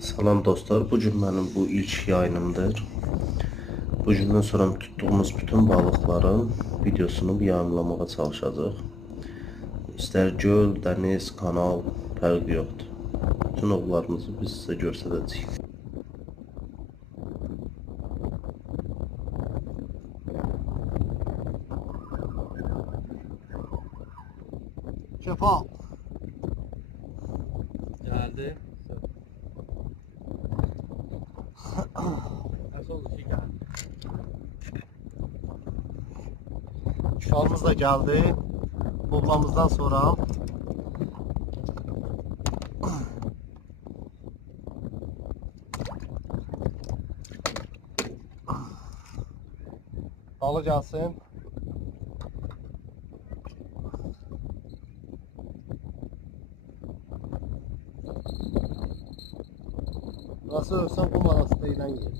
Salam dostlar, bugün benim bu ilk yayınımdır. Bugündən sonra tuttuğumuz bütün balıkların videosunu yayınlamaya çalışacağıq. İstər göl, dəniz, kanal, fərqi yoxdur. Bütün ovlarımızı biz sizə göstərəcəyik. Kefal. Geldi. Nasıl oldu ki geldi? Kefalımız da geldi. Boblamızdan sonra balı gelsin. Nasıl ölsem kum arasında ilan yer.